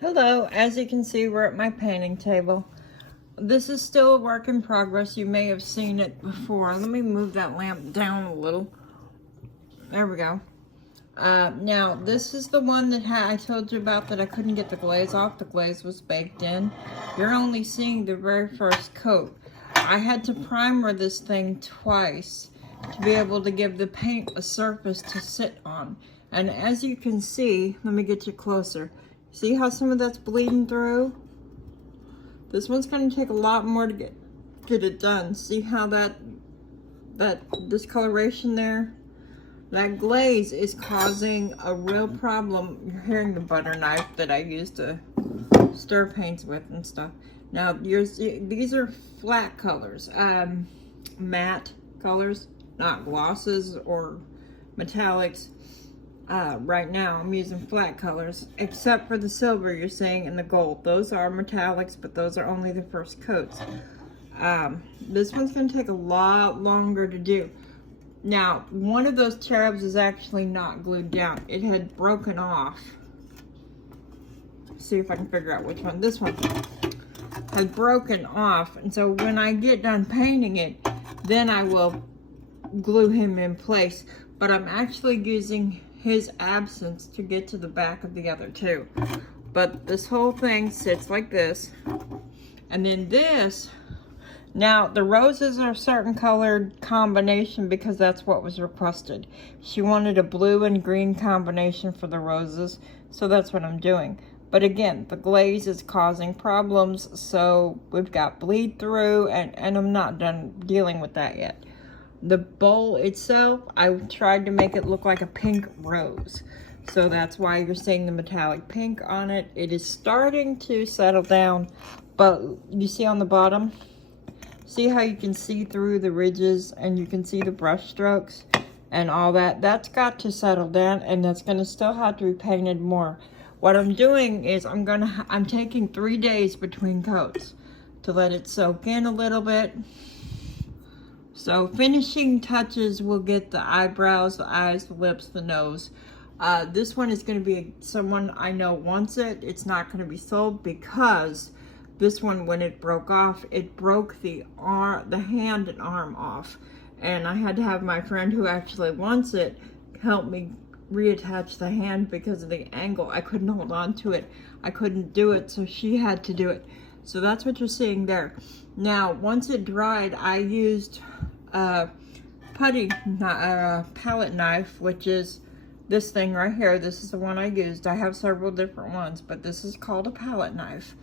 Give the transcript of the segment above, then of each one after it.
Hello, as you can see, we're at my painting table. This is still a work in progress. You may have seen it before. Let me move that lamp down a little. There we go. Now, this is the one that I told you about that I couldn't get the glaze off. The glaze was baked in. You're only seeing the very first coat. I had to primer this thing twice to be able to give the paint a surface to sit on. And as you can see, let me get you closer. See how some of that's bleeding through? This one's going to take a lot more to get it done. See how that discoloration there? That glaze is causing a real problem. You're hearing the butter knife that I use to stir paints with and stuff. Now, these are flat colors, matte colors, not glosses or metallics. Right now I'm using flat colors, except for the silver you're seeing and the gold. Those are metallics, but those are only the first coats. This one's going to take a lot longer to do. Now, one of those cherubs is actually not glued down. It had broken off. See if I can figure out which one. This one had broken off, and so when I get done painting it, then I will glue him in place. But I'm actually using his absence to get to the back of the other two. But this whole thing sits like this. And then this, now the roses are a certain colored combination because that's what was requested. She wanted a blue and green combination for the roses, so that's what I'm doing. But again, the glaze is causing problems, so we've got bleed through, and I'm not done dealing with that yet. The bowl itself, I tried to make it look like a pink rose. So that's why you're seeing the metallic pink on it. It is starting to settle down, but you see on the bottom, see how you can see through the ridges and you can see the brush strokes and all that. That's got to settle down, and that's going to still have to be painted more. What I'm doing is I'm taking 3 days between coats to let it soak in a little bit. So finishing touches will get the eyebrows, the eyes, the lips, the nose. This one is going to be someone I know wants it. It's not going to be sold because this one, when it broke off, it broke the hand and arm off. And I had to have my friend who actually wants it help me reattach the hand because of the angle. I couldn't hold on to it. I couldn't do it, so she had to do it. So that's what you're seeing there. Now, once it dried, I used palette knife, which is this thing right here. This is the one I used. I have several different ones, but this is called a palette knife.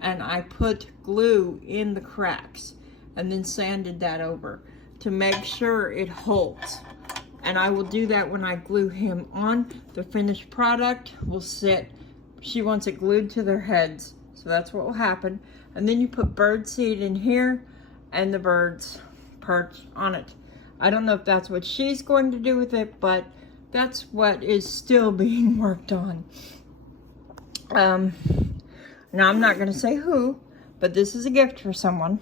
And I put glue in the cracks and then sanded that over to make sure it holds. And I will do that when I glue him on. The finished product will sit. She wants it glued to their heads, so that's what will happen. And then you put bird seed in here and the birds perch on it. I don't know if that's what she's going to do with it, but that's what is still being worked on. Now I'm not going to say who, but this is a gift for someone.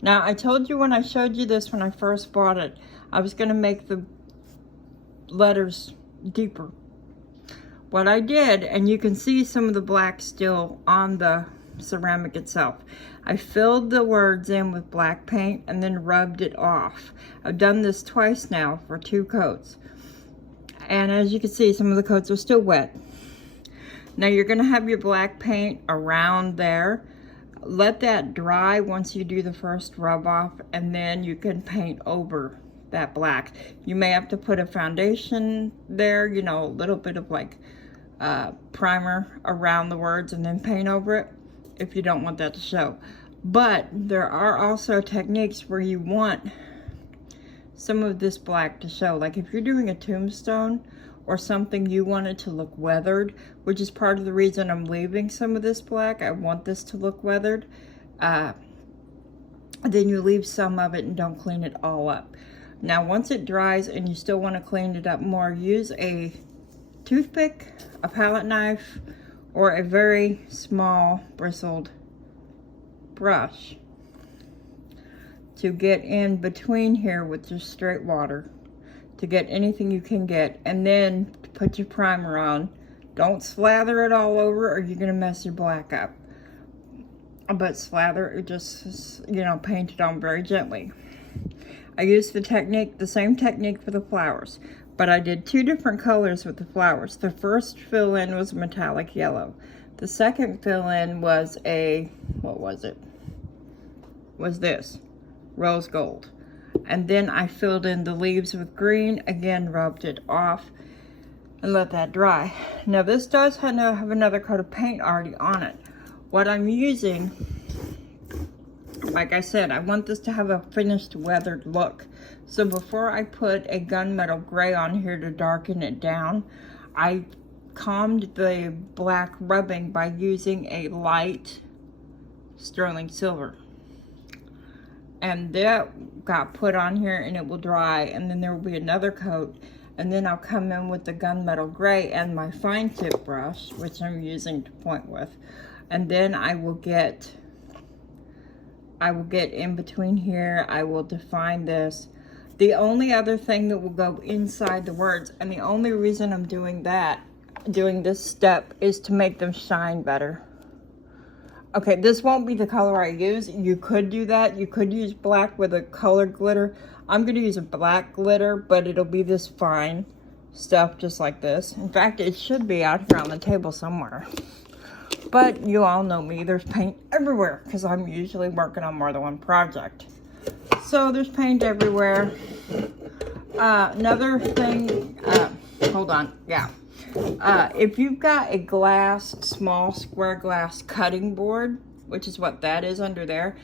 Now, I told you when I showed you this when I first bought it, I was going to make the letters deeper. What I did, and you can see some of the black still on the ceramic itself, I filled the words in with black paint and then rubbed it off. I've done this twice now for 2 coats. And as you can see, some of the coats are still wet. Now you're going to have your black paint around there. Let that dry once you do the first rub off, and then you can paint over that black. You may have to put a foundation there, you know, a little bit of like primer around the words and then paint over it if you don't want that to show. But there are also techniques where you want some of this black to show. Like if you're doing a tombstone or something, you want it to look weathered, which is part of the reason I'm leaving some of this black. I want this to look weathered. Then you leave some of it and don't clean it all up. Now, once it dries and you still want to clean it up more, use a toothpick, a palette knife, or a very small bristled brush to get in between here with just straight water to get anything you can get, and then put your primer on Don't slather it all over or you're gonna mess your black up. But slather it, just, you know, paint it on very gently. I used the same technique for the flowers, but I did 2 different colors with the flowers. The first fill-in was metallic yellow. The second fill-in was what was it? Was this, rose gold. And then I filled in the leaves with green, again rubbed it off and let that dry. Now this does have another coat of paint already on it. What I'm using, like I said, I want this to have a finished weathered look. So before I put a gunmetal gray on here to darken it down, I calmed the black rubbing by using a light sterling silver. And that got put on here and it will dry, and then there will be another coat, and then I'll come in with the gunmetal gray and my fine tip brush, which I'm using to point with, and then I will get in between here. I will define this. The only other thing that will go inside the words, and the only reason I'm doing this step, is to make them shine better. Okay, this won't be the color I use. You could do that. You could use black with a colored glitter. I'm going to use a black glitter, but it'll be this fine stuff just like this. In fact, it should be out here on the table somewhere. But you all know me. There's paint everywhere because I'm usually working on more than one project. So there's paint everywhere. Another thing, hold on, yeah. If you've got a small square glass cutting board, which is what that is under there,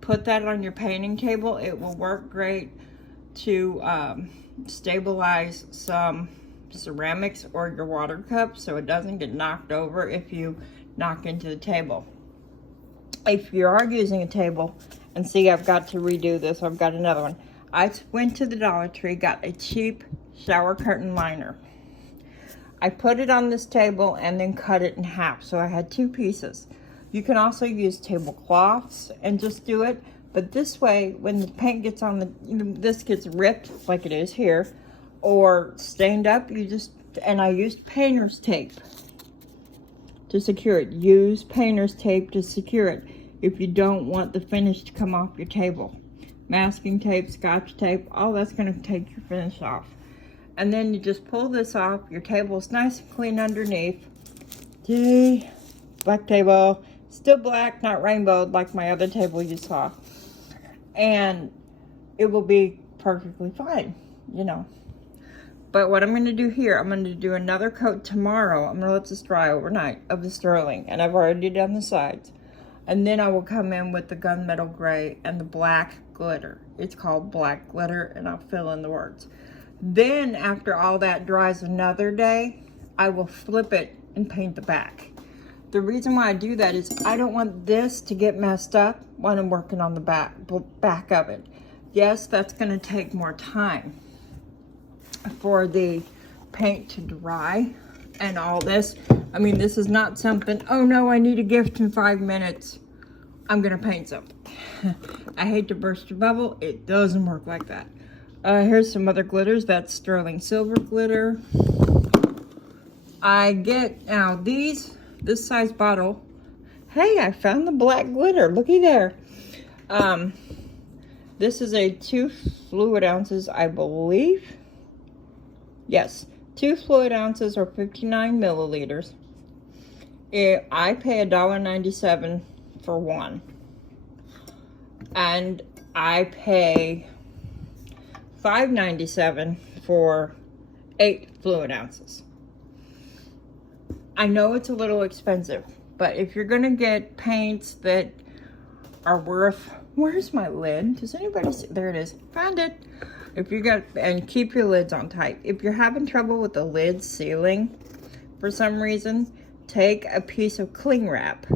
put that on your painting table. It will work great to stabilize some ceramics or your water cup so it doesn't get knocked over if you knock into the table. If you are using a table, and see, I've got to redo this, I've got another one. I went to the Dollar Tree, got a cheap shower curtain liner. I put it on this table and then cut it in half, so I had 2 pieces. You can also use tablecloths and just do it, but this way, when the paint gets on this gets ripped like it is here, or stained up, and I used painter's tape to secure it. Use painter's tape to secure it if you don't want the finish to come off your table. Masking tape, scotch tape, all that's going to take your finish off. And then you just pull this off. Your table's nice and clean underneath. Yay, black table. Still black, not rainbowed like my other table you saw. And it will be perfectly fine, you know. But what I'm going to do here, I'm going to do another coat tomorrow. I'm going to let this dry overnight of the sterling. And I've already done the sides. And then I will come in with the gunmetal gray and the black glitter. It's called black glitter, and I'll fill in the words. Then after all that dries another day, I will flip it and paint the back. The reason why I do that is I don't want this to get messed up when I'm working on the back of it. Yes, that's going to take more time for the paint to dry and all this. I mean, this is not something, oh no, I need a gift in 5 minutes. I'm going to paint something. I hate to burst your bubble. It doesn't work like that. Here's some other glitters. That's sterling silver glitter. I get, now this size bottle. Hey, I found the black glitter. Looky there. This is a 2 fluid ounces, I believe. Yes, 2 fluid ounces or 59 milliliters. I pay $1.97 for one. And I pay $5.97 for 8 fluid ounces. I know it's a little expensive, but if you're gonna get paints that are worth, where's my lid? Does anybody see? There it is. Found it. If you got, and keep your lids on tight. If you're having trouble with the lid sealing for some reason, take a piece of cling wrap,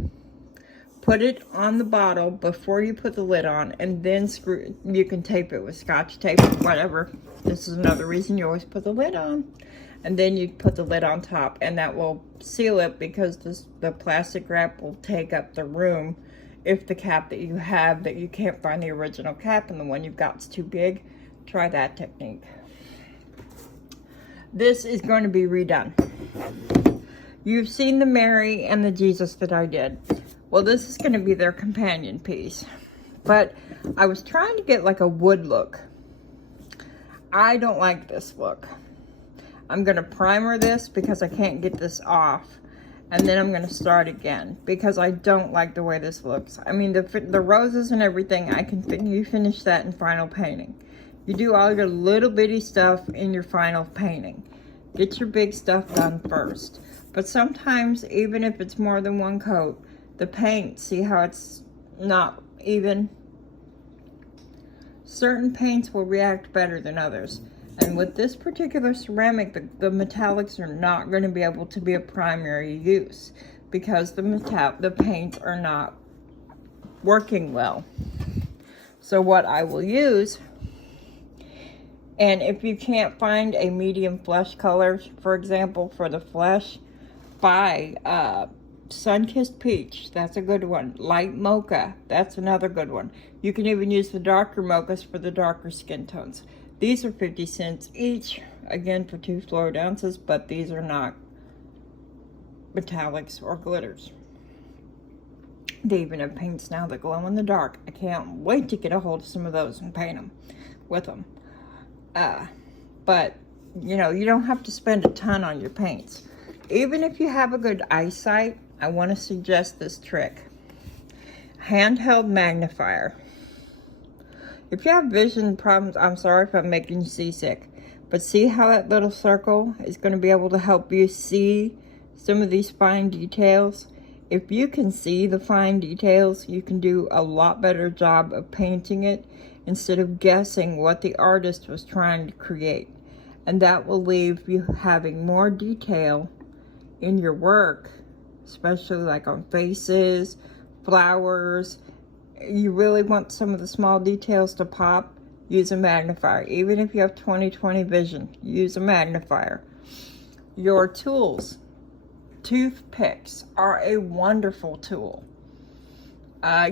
put it on the bottle before you put the lid on, and then you can tape it with scotch tape, whatever. This is another reason you always put the lid on. And then you put the lid on top, and that will seal it because the plastic wrap will take up the room if the cap that you have, that you can't find the original cap and the one you've got is too big. Try that technique. This is going to be redone. You've seen the Mary and the Jesus that I did. Well, this is going to be their companion piece. But I was trying to get like a wood look. I don't like this look. I'm going to primer this because I can't get this off. And then I'm going to start again because I don't like the way this looks. I mean, the roses and everything, you finish that in final painting. You do all your little bitty stuff in your final painting. Get your big stuff done first. But sometimes, even if it's more than one coat, the paint, see how it's not even? Certain paints will react better than others. And with this particular ceramic, the metallics are not going to be able to be a primary use because the paints are not working well. So what I will use, and if you can't find a medium flesh color, for example, for the flesh, buy Sun-Kissed Peach. That's a good one. Light Mocha. That's another good one. You can even use the darker mochas for the darker skin tones. These are 50 cents each, again for 2 fluoride ounces, but these are not metallics or glitters. They even have paints now that glow in the dark. I can't wait to get a hold of some of those and paint them with them. But, you know, you don't have to spend a ton on your paints. Even if you have a good eyesight, I want to suggest this trick. Handheld magnifier. If you have vision problems, I'm sorry if I'm making you seasick, but see how that little circle is going to be able to help you see some of these fine details? If you can see the fine details, you can do a lot better job of painting it instead of guessing what the artist was trying to create. And that will leave you having more detail in your work, especially like on faces, flowers. You really want some of the small details to pop, use a magnifier. Even if you have 20/20 vision, use a magnifier. Your tools, toothpicks are a wonderful tool.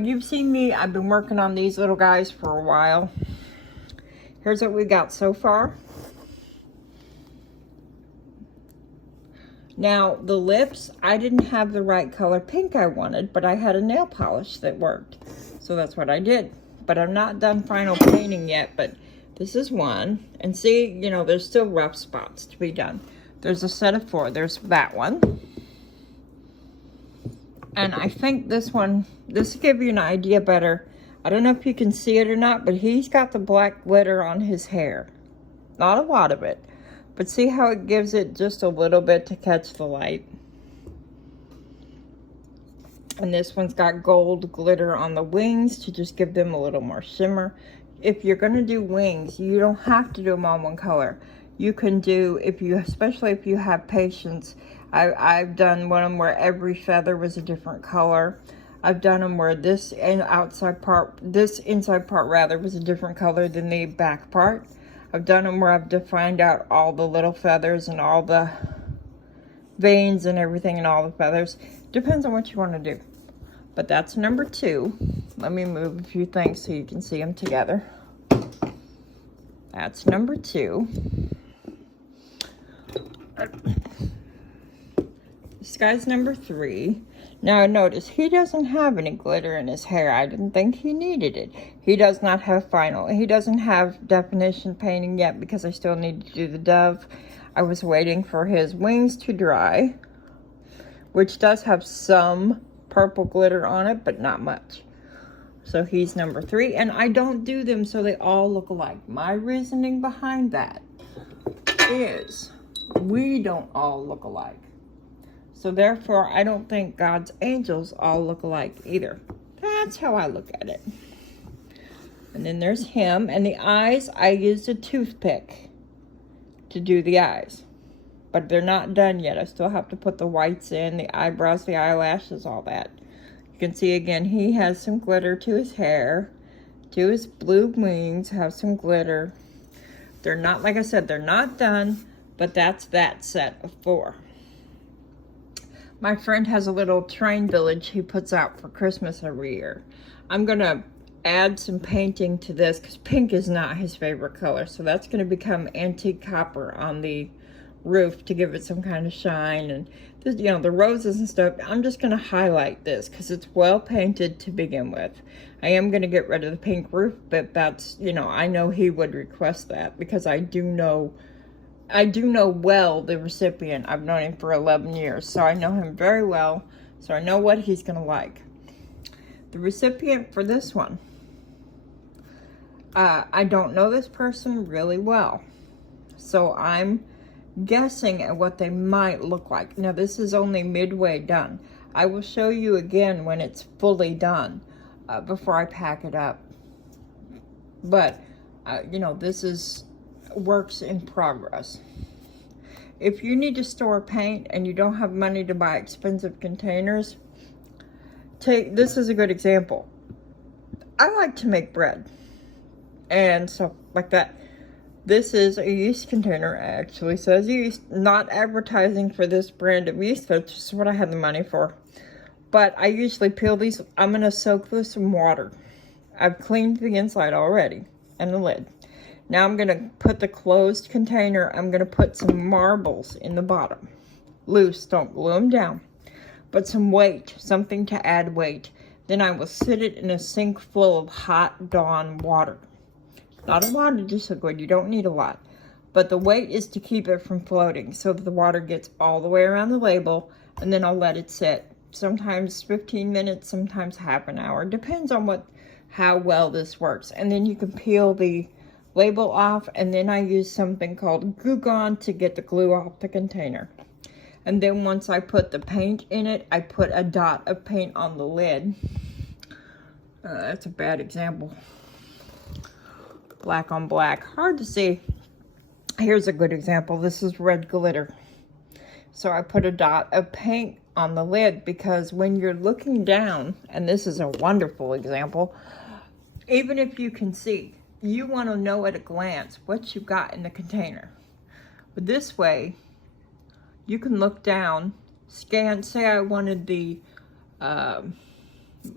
You've seen me, I've been working on these little guys for a while. Here's what we got so far. Now, the lips, I didn't have the right color pink I wanted, but I had a nail polish that worked. So that's what I did. But I'm not done final painting yet, but this is one. And see, you know, there's still rough spots to be done. There's a set of 4. There's that one. And I think this one, this will give you an idea better. I don't know if you can see it or not, but he's got the black glitter on his hair. Not a lot of it. But see how it gives it just a little bit to catch the light. And this one's got gold glitter on the wings to just give them a little more shimmer. If you're going to do wings, you don't have to do them all one color. You can do, especially if you have patience. I've done one where every feather was a different color. I've done them where this inside part rather, was a different color than the back part. I've done them where I've defined out all the little feathers and all the veins and everything and all the feathers. Depends on what you want to do. But that's number 2. Let me move a few things so you can see them together. That's number 2. This guy's number 3. Now notice, he doesn't have any glitter in his hair. I didn't think he needed it. He does not have he doesn't have definition painting yet because I still need to do the dove. I was waiting for his wings to dry, which does have some purple glitter on it, but not much. So he's number 3, and I don't do them so they all look alike. My reasoning behind that is we don't all look alike. So therefore, I don't think God's angels all look alike either. That's how I look at it. And then there's him. And the eyes, I used a toothpick to do the eyes. But they're not done yet. I still have to put the whites in, the eyebrows, the eyelashes, all that. You can see again, he has some glitter to his hair. To his blue wings have some glitter. They're not, like I said, they're not done. But that's that set of 4. My friend has a little train village he puts out for Christmas every year. I'm going to add some painting to this because pink is not his favorite color. So that's going to become antique copper on the roof to give it some kind of shine. And you know, the roses and stuff. I'm just going to highlight this because it's well painted to begin with. I am going to get rid of the pink roof, but that's, you know, I know he would request that because I do know well the recipient. I've known him for 11 years, so I know him very well, so I know what he's going to like. The recipient for this one, I don't know this person really well, so I'm guessing at what they might look like. Now, this is only midway done. I will show you again when it's fully done before I pack it up. But, you know, this is works in progress. If you need to store paint and you don't have money to buy expensive containers, this is a good example. I like to make bread and stuff like that. This is a yeast container. It actually says yeast. Not advertising for this brand of yeast. That's just what I had the money for. But I usually peel these. I'm going to soak this in water. I've cleaned the inside already and the lid. Now I'm going to put the closed container. I'm going to put some marbles in the bottom. Loose. Don't glue them down. But some weight. Something to add weight. Then I will sit it in a sink full of hot Dawn water. Not a lot of just liquid, you don't need a lot. But the weight is to keep it from floating so that the water gets all the way around the label, and then I'll let it sit. Sometimes 15 minutes, sometimes half an hour. Depends on how well this works. And then you can peel the label off, and then I use something called Glue Gun to get the glue off the container. And then once I put the paint in it, I put a dot of paint on the lid. That's a bad example. Black on black, hard to see. Here's a good example. This is red glitter. So I put a dot of paint on the lid because when you're looking down, and this is a wonderful example, even if you can see, you want to know at a glance what you've got in the container. But this way, you can look down, scan, say I wanted the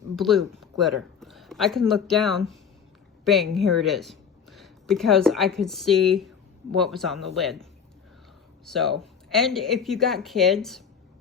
blue glitter. I can look down, bing, here it is. Because I could see what was on the lid. So, and if you got kids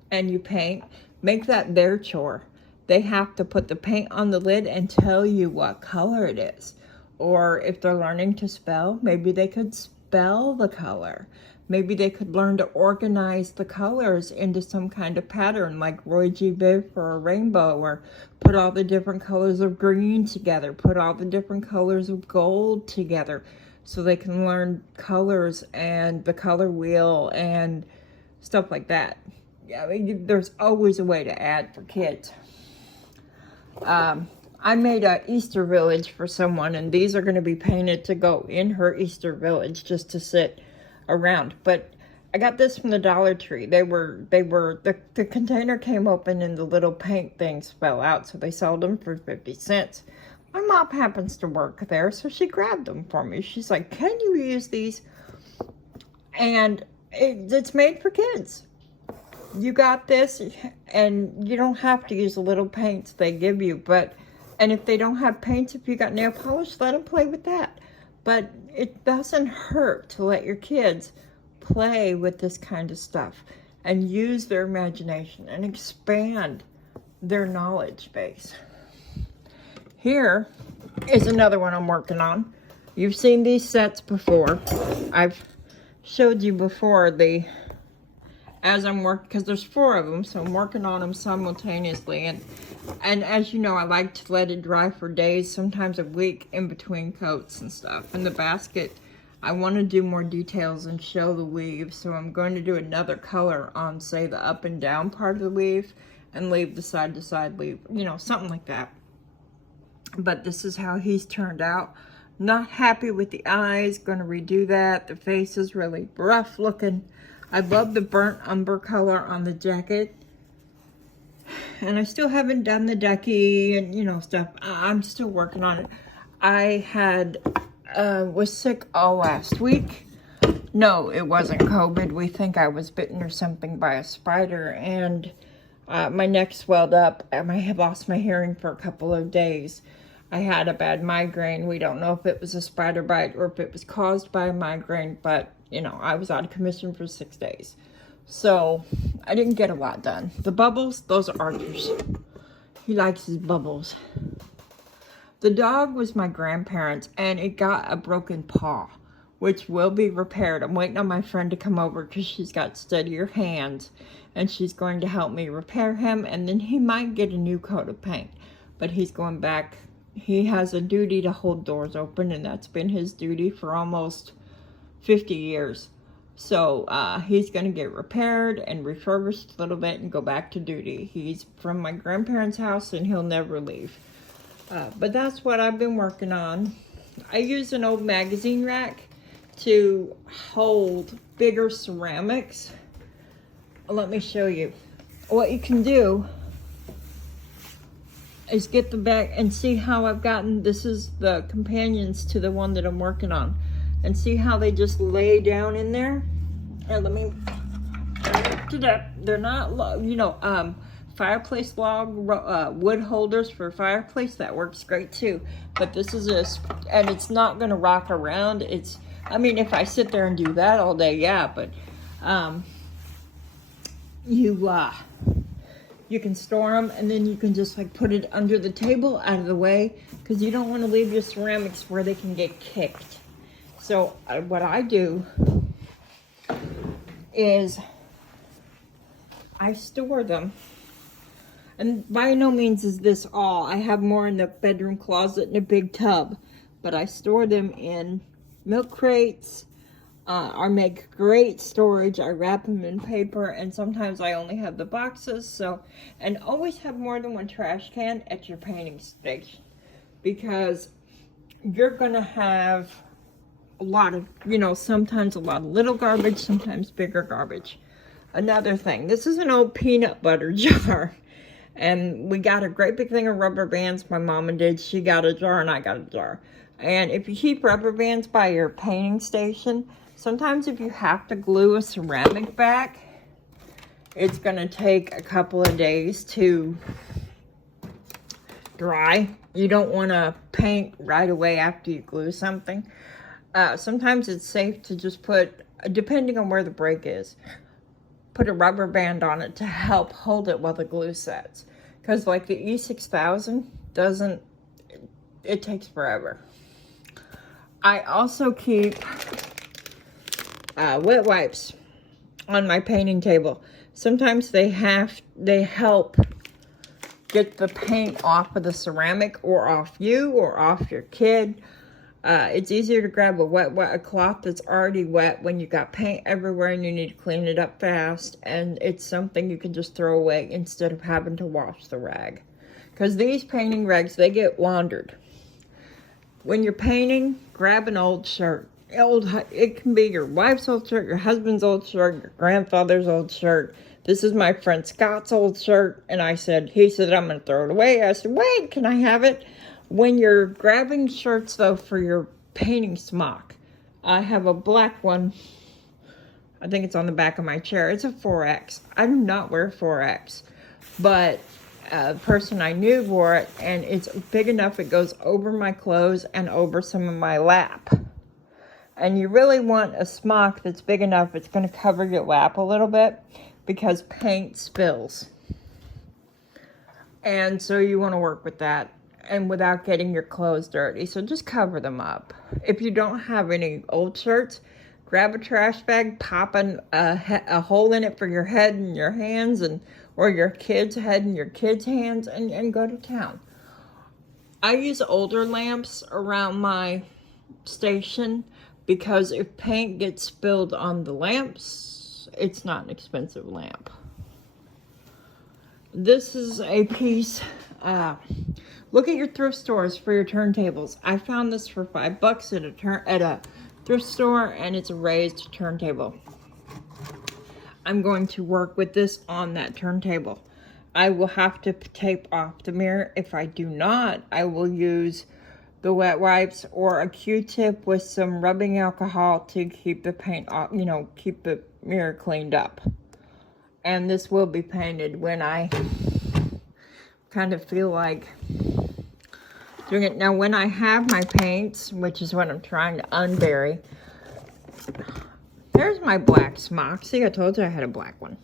and you paint, make that their chore. They have to put the paint on the lid and tell you what color it is. Or if they're learning to spell, maybe they could spell the color. Maybe they could learn to organize the colors into some kind of pattern like Roy G. Biv for a rainbow, or put all the different colors of green together, put all the different colors of gold together so they can learn colors and the color wheel and stuff like that. Yeah, I mean, there's always a way to add for kids. I made a Easter village for someone, and these are going to be painted to go in her Easter village just to sit around. But I got this from the Dollar Tree. The container came open and the little paint things fell out, so they sold them for 50 cents. My mom happens to work there, so she grabbed them for me. She's like, can you use these? And it's made for kids. You got this, and you don't have to use the little paints they give you, and if they don't have paints, if you got nail polish, let them play with that. But it doesn't hurt to let your kids play with this kind of stuff and use their imagination and expand their knowledge base. Here is another one I'm working on. You've seen these sets before. I've showed you before as I'm working, because there's 4 of them, so I'm working on them simultaneously. And as you know, I like to let it dry for days, sometimes a week in between coats and stuff. In the basket, I want to do more details and show the weave, so I'm going to do another color on, say, the up and down part of the weave and leave the side to side weave, you know, something like that. But this is how he's turned out. Not happy with the eyes, going to redo that. The face is really rough looking. I love the burnt umber color on the jacket. And I still haven't done the ducky and, you know, stuff. I'm still working on it. I was sick all last week. No, it wasn't COVID. We think I was bitten or something by a spider. And my neck swelled up. And I had lost my hearing for a couple of days. I had a bad migraine. We don't know if it was a spider bite or if it was caused by a migraine. But, you know, I was out of commission for 6 days. So I didn't get a lot done. The bubbles, those are Archer's. He likes his bubbles. The dog was my grandparents, and it got a broken paw, which will be repaired. I'm waiting on my friend to come over because she's got steadier hands, and she's going to help me repair him, and then he might get a new coat of paint. But he's going back. He has a duty to hold doors open, and that's been his duty for almost 50 years. So he's going to get repaired and refurbished a little bit and go back to duty. He's from my grandparents' house, and he'll never leave. But that's what I've been working on. I use an old magazine rack to hold bigger ceramics. Let me show you. What you can do is get the back and see how I've gotten, this is the companions to the one that I'm working on. And see how they just lay down in there? Here, let me do that. They're not, you know, fireplace log wood holders for fireplace, that works great too. But this is and it's not gonna rock around. It's, I mean, if I sit there and do that all day, yeah, but you can store them, and then you can just like put it under the table out of the way, because you don't want to leave your ceramics where they can get kicked. So what I do is I store them. And by no means is this all. I have more in the bedroom closet in a big tub. But I store them in milk crates. I make great storage. I wrap them in paper. And sometimes I only have the boxes. So, and always have more than one trash can at your painting station. Because you're going to have a lot of, you know, sometimes a lot of little garbage, sometimes bigger garbage. Another thing. This is an old peanut butter jar. And we got a great big thing of rubber bands. My mama did. She got a jar and I got a jar. And if you keep rubber bands by your painting station, sometimes if you have to glue a ceramic back, it's going to take a couple of days to dry. You don't want to paint right away after you glue something. Sometimes it's safe to just put, depending on where the break is, put a rubber band on it to help hold it while the glue sets. Because like the E6000 doesn't, it takes forever. I also keep wet wipes on my painting table. Sometimes they help get the paint off of the ceramic, or off you, or off your kid. It's easier to grab a cloth that's already wet when you got paint everywhere and you need to clean it up fast, and it's something you can just throw away instead of having to wash the rag. Because these painting rags, they get laundered. When you're painting, grab an old shirt. It can be your wife's old shirt, your husband's old shirt, your grandfather's old shirt. This is my friend Scott's old shirt, and he said, I'm going to throw it away. I said, wait, can I have it? When you're grabbing shirts, though, for your painting smock, I have a black one. I think it's on the back of my chair. It's a 4X. I do not wear 4X, but a person I knew wore it, and it's big enough it goes over my clothes and over some of my lap. And you really want a smock that's big enough it's going to cover your lap a little bit, because paint spills. And so you want to work with that, and without getting your clothes dirty. So just cover them up. If you don't have any old shirts, grab a trash bag, pop a hole in it for your head and your hands, or your kid's head and your kid's hands, and go to town. I use older lamps around my station, because if paint gets spilled on the lamps, it's not an expensive lamp. This is a piece. Look at your thrift stores for your turntables. I found this for $5 at a thrift store, and it's a raised turntable. I'm going to work with this on that turntable. I will have to tape off the mirror. If I do not, I will use the wet wipes or a Q-tip with some rubbing alcohol to keep the paint off, keep the mirror cleaned up. And this will be painted when I kind of feel like doing it. Now, when I have my paints, which is what I'm trying to unbury, there's my black smock. See, I told you I had a black one.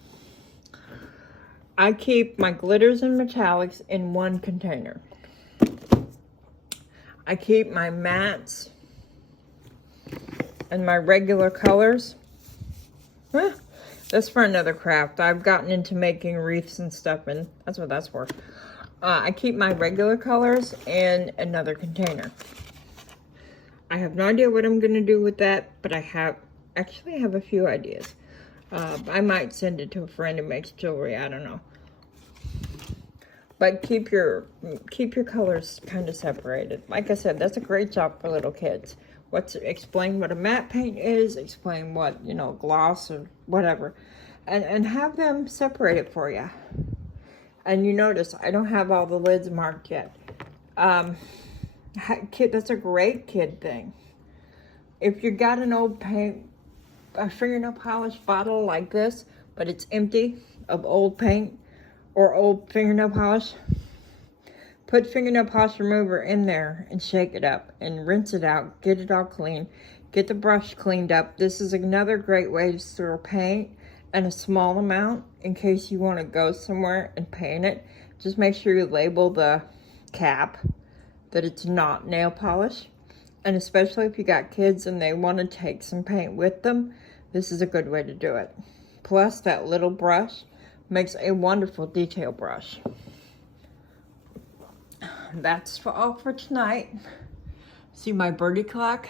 I keep my glitters and metallics in one container. I keep my mattes and my regular colors. That's for another craft. I've gotten into making wreaths and stuff, and that's what that's for. I keep my regular colors in another container. I have no idea what I'm going to do with that, but I have a few ideas. I might send it to a friend who makes jewelry. I don't know. But keep your colors kind of separated. Like I said, that's a great job for little kids. Explain what a matte paint is, explain what, gloss or whatever, and have them separate it for you. And you notice I don't have all the lids marked yet. Kid, that's a great kid thing. If you got an old paint, a fingernail polish bottle like this, but it's empty of old paint or old fingernail polish, put fingernail polish remover in there and shake it up and rinse it out, get it all clean, get the brush cleaned up. This is another great way to store paint and a small amount in case you want to go somewhere and paint it. Just make sure you label the cap that it's not nail polish. And especially if you got kids and they want to take some paint with them, this is a good way to do it. Plus, that little brush makes a wonderful detail brush. That's all for tonight. See my birdie clock?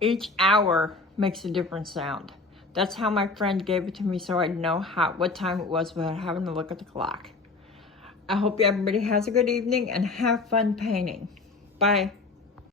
Each hour makes a different sound. That's how my friend gave it to me, so I'd know what time it was without having to look at the clock. I hope everybody has a good evening and have fun painting. Bye.